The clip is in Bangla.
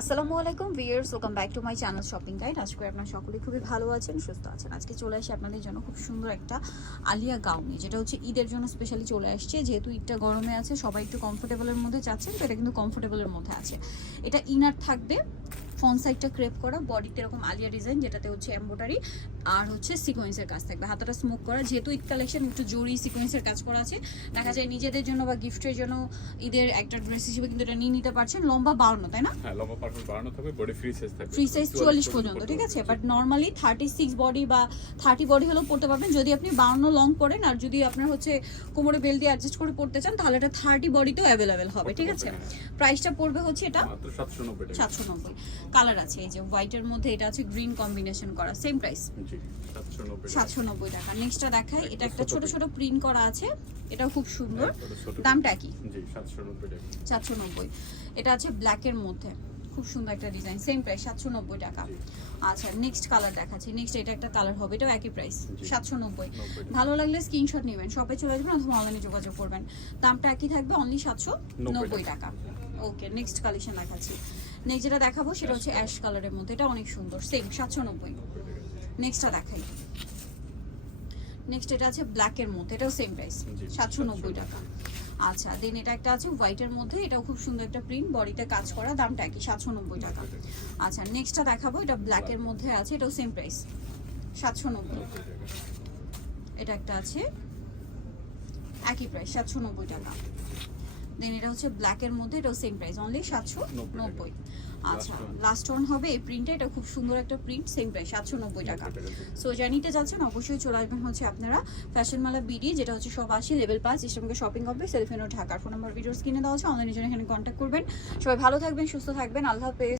আসসালামু আলাইকুম viewers welcome back to my channel shopping guide আজকে আপনার সকলে খুবই ভালো আছেন, সুস্থ আছেন। আজকে চলে আসি আপনাদের জন্য খুব সুন্দর একটা আলিয়া গাউন যেটা হচ্ছে ঈদের জন্য স্পেশালি চলে আসছে। যেহেতু ঈদটা গরমে আছে, সবাই একটু কমফোর্টেবলের মধ্যে চাচ্ছেন তো এটা কিন্তু কমফোর্টেবলের মধ্যে আছে। এটা ইনার থাকবে ফ্রন্ট সাইডটা ক্রেপ করা বডিতে এরকম আলিয়া ডিজাইন যেটাতে হচ্ছে এম্বোটারি আর হচ্ছে সিকোয়েন্সের কাজ থাকবে। হাতাটা স্মোক করা যেহেতু ঈদ কালেকশন একটু জরি সিকোয়েন্সের কাজ করা আছে। দেখা যায় নিজেদের জন্য বা গিফটের জন্য ঈদের একটা ড্রেস হিসেবে কিন্তু এটা নিয়ে নিতে পারছেন। লম্বা বাড়ানো তাই না? হ্যাঁ লম্বা বাড়ানো থাকবে বডি ফ্রি সাইজ থাকবে। ফ্রি সাইজ চুয়াল্লিশ পর্যন্ত ঠিক আছে? But normally thirty six body বা থার্টি বডি হলেও পড়তে পারবেন। যদি আপনি বাউন্ন লং পরেন আর যদি আপনার হচ্ছে কোমরে বেল দিয়ে অ্যাডজাস্ট করে পড়তে চান তাহলে এটা থার্টি বডিতেও অ্যাভেলেবেল হবে ঠিক আছে? প্রাইসটা পড়বে হচ্ছে এটা মাত্র 790 টাকা। সাতশো নব্বই। কালার আছে এই যে হোয়াইটের মধ্যে এটা আছে গ্রিন কম্বিনেশন করা সেম প্রাইস জি 790 টাকা। সাতশো নব্বই টাকা। নেক্সটটা দেখাই এটা একটা ছোট ছোট প্রিন্ট করা আছে এটা খুব সুন্দর। হ্যাঁ। দামটা কি? জি 790 টাকা। সাতশো নব্বই। এটা আছে ব্ল্যাকের মধ্যে। খুব সুন্দর একটা ডিজাইন সেম প্রাইস সাতশো নব্বই টাকা। আচ্ছা নেক্সট কালার দেখাচ্ছি। নেক্সট এটা একটা কালার হবে এটাও একই প্রাইস। সাতশো নব্বই। ভালো লাগলে স্ক্রিনশট নেবেন। শপে চলে আসবেন অথবা অনলাইনে যোগাযোগ করবেন। দামটা একই থাকবে অনলি সাতশো নব্বই টাকা। ওকে নেক্সট কালেকশন দেখাচ্ছি। নেক্সট যেটা দেখাবো সেটা হচ্ছে অ্যাশ কালারের মধ্যে। এটা অনেক সুন্দর। সেম সাতশো নব্বই। নেক্সটটা দেখাই। নেক্সট এটা আছে ব্ল্যাকের মধ্যে। এটাও সেম প্রাইস সাতশো নব্বই টাকা। আচ্ছা দেন এটা একটা আছে হোয়াইটের মধ্যে। এটাও খুব সুন্দর একটা প্রিন্ট বডিতে কাজ করা দামটা একই সাতশো নব্বই টাকা। আচ্ছা নেক্সটটা দেখাবো। এটা ব্ল্যাকের মধ্যে আছে এটাও সেম প্রাইস সাতশো নব্বই। এটা একটা আছে একই প্রাইস সাতশো নব্বই টাকা। দেন এটা হচ্ছে ব্ল্যাকের মধ্যে এটাও সেম প্রাইস অনলি সাতশো নব্বই আচ্ছা লাস্ট ওয়ান হবে এই প্রিন্টটা এটা খুব সুন্দর একটা প্রিন্ট সেম প্রাইস সাতশো নব্বই টাকা। সো যা নিতে যাচ্ছেন অবশ্যই চলে আসবেন হচ্ছে আপনারা ফ্যাশন মালা বিডি যেটা হচ্ছে সব আসি লেভেল পাঁচ ইসলামকে শপিং কমপ্লেক্স ও ঢাকার ফোন নাম্বার ভিডিওস কিনে দেওয়া হচ্ছে অনলাইনে জন্য এখানে কন্ট্যাক্ট করবেন। সবাই ভালো থাকবেন সুস্থ থাকবেন আল্লাহ হাফেজ।